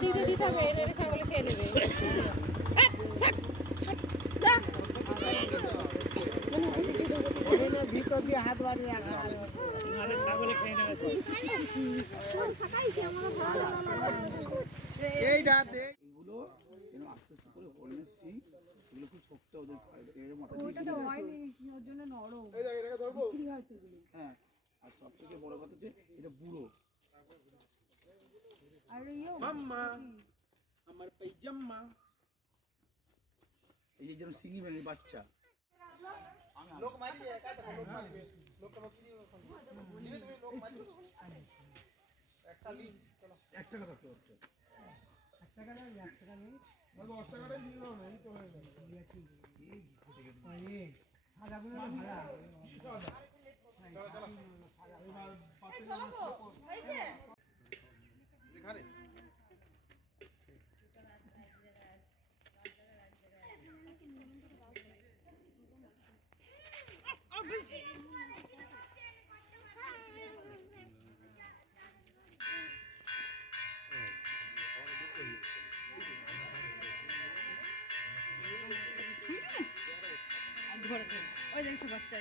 দিতে দিতে হবে, এর ছাগলে খেয়ে নেবে। ভিতর দিয়ে হাত বাড়িয়ে রাখা ছাগলে খেয়ে নেবে। এইটা দেখ এগুলো যেন আস্তে আস্তে করে হরিণের সিং এগুলো খুব শক্ত ওদের মাথা দিয়ে। হ্যাঁ, আর সব থেকে বড় কথা হচ্ছে এটা বুড়ো। মাম্মা আমার পাইজাম্মা এই যে যেন সিঙ্গি মেনের বাচ্চা। লোক মারি একা তো লোক মারবে, লোক তো কি দিবে তুমি লোক মারি একটা লি চলো 1 টাকা কত হচ্ছে? 1 টাকা না 1 টাকা নেই, 10 টাকাটা দিয়ে দাও না, এই তো হয়ে গেল। এই ঘটে গেল এই সাদাগুলো ভাড়া চলো চলো এবার পাতে চলো তো হইছে এখানে ওই দেখছো বাচ্চা